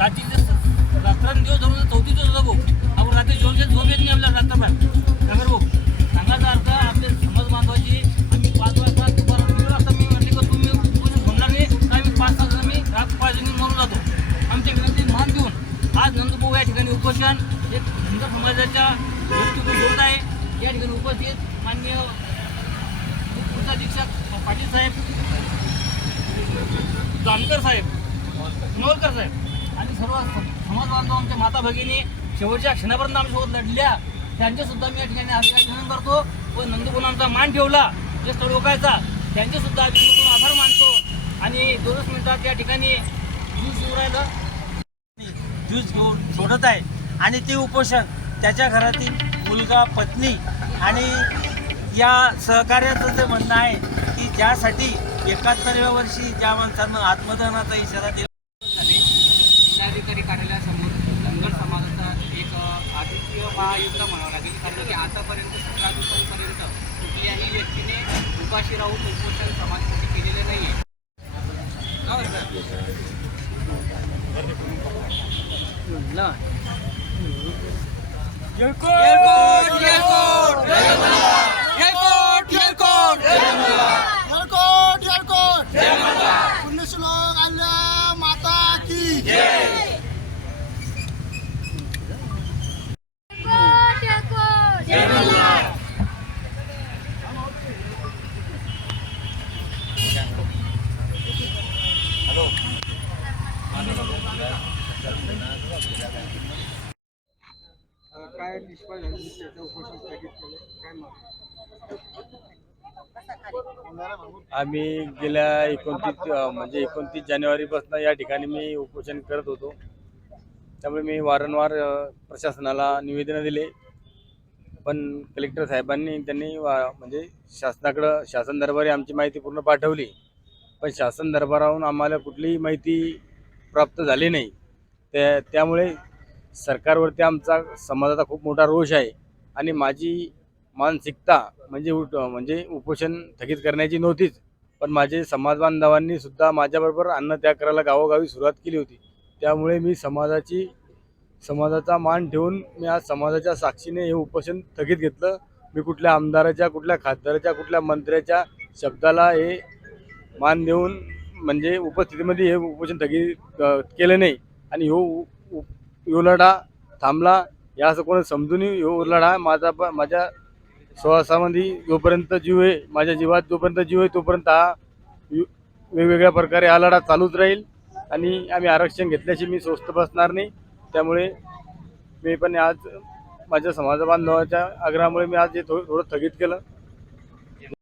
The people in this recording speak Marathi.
रात्रीचे रात्रंदिवस धरून 34 दिवस होता भाऊ. आपण रात्री जेवण झोप येत नाही आपल्याला रात्रभर. नगर भाऊ सांगायचा अर्थ आपल्या समाज बांधवाची आम्ही 5 वाजता दुपार 3 वाजता मी म्हटले की तुम्ही कोणी झोपणार नाही तर आम्ही 5 तास मी रात पाहिजे मरून जातो. आमच्या विनंती मान देऊन आज नंदभाऊ या ठिकाणी उपोषण एक धनगर समाजाच्या दृष्टीतून होत आहे. या ठिकाणी उपस्थित माननीय अधीक्षक पाटील साहेब, जानकर साहेब, नवलकर साहेब आणि सर्व समाज बांधव आमच्या माता भगिनी शेवटच्या क्षणापर्यंत आमच्यासोबत लढल्या त्यांचेसुद्धा मी या ठिकाणी अभिनंदन करतो. व नंदुभाऊन आमचा मान ठेवला जे स्थळ लोकायचा त्यांचेसुद्धा अभिनंदन आभार मानतो. आणि 2 मिनिटात या ठिकाणी ज्यूस येऊ राहिलं, ज्यूस घेऊन सोडत आहे आणि ते उपोषण त्याच्या घरातील मुलगा, पत्नी आणि या सहकार्याचं जे म्हणणं आहे की ज्यासाठी 71व्या वर्षी ज्या माणसानं आत्मदहनाचा इशारा दिला. जिल्हाधिकारी कार्यालयासमोर धनगर समाजाचा एक अद्वितीय महायुद्ध म्हणावं लागेल, कारण की आतापर्यंत 17 दिवसांपर्यंत कुठल्याही व्यक्तीने उपाशी राहून उपोषण समाजासाठी केलेले नाही आहे. पुण्यश्लोक आल्या माता की जय. काय निष्फळ झाली त्याचं उपोषण स्थगित केलं, काय मागणी? आम्ही गेल्या 29 जानेवारीपासून या ठिकाणी मी उपोषण करत होतो. त्यामुळे मी वारंवार प्रशासनाला निवेदनं दिले, पण कलेक्टर साहेबांनी त्यांनी म्हणजे शासन दरबारी आमची माहिती पूर्ण पाठवली, पण शासन दरबाराहून आम्हाला कुठलीही माहिती प्राप्त झाली नाही. त्यामुळे सरकारवरती आमचा समाजाचा खूप मोठा रोष आहे आणि माझी मानसिकता म्हणजे उपोषण स्थगित करण्याची नव्हतीच, पण माझे समाज बांधवांनी सुद्धा माझ्याबरोबर अन्नत्याग करायला गावोगावी सुरुवात केली होती. त्यामुळे मी समाजाचा मान ठेवून मी आज समाजाच्या साक्षीने हे उपोषण स्थगित घेतलं. मी कुठल्या आमदाराच्या, कुठल्या खासदाराच्या, कुठल्या मंत्र्याच्या शब्दाला हे मान देऊन म्हणजे उपस्थितीमध्ये हे उपोषण स्थगित केलं नाही. आणि ह्यो लढा थांबला या असं कोणी समजून ह्यो लढा माझ्या श्वासामध्ये जोपर्यंत जीव आहे, माझ्या जीवात जोपर्यंत जीव आहे तोपर्यंत हा वेगवेगळ्या प्रकारे हा लढा चालूच राहील. आणि आम्ही आरक्षण घेतल्याशी मी स्वस्थ बसणार नाही. त्यामुळे मी पण आज माझ्या समाज बांधवाच्या आग्रहामुळे मी आज हे थोडं स्थगित केलं.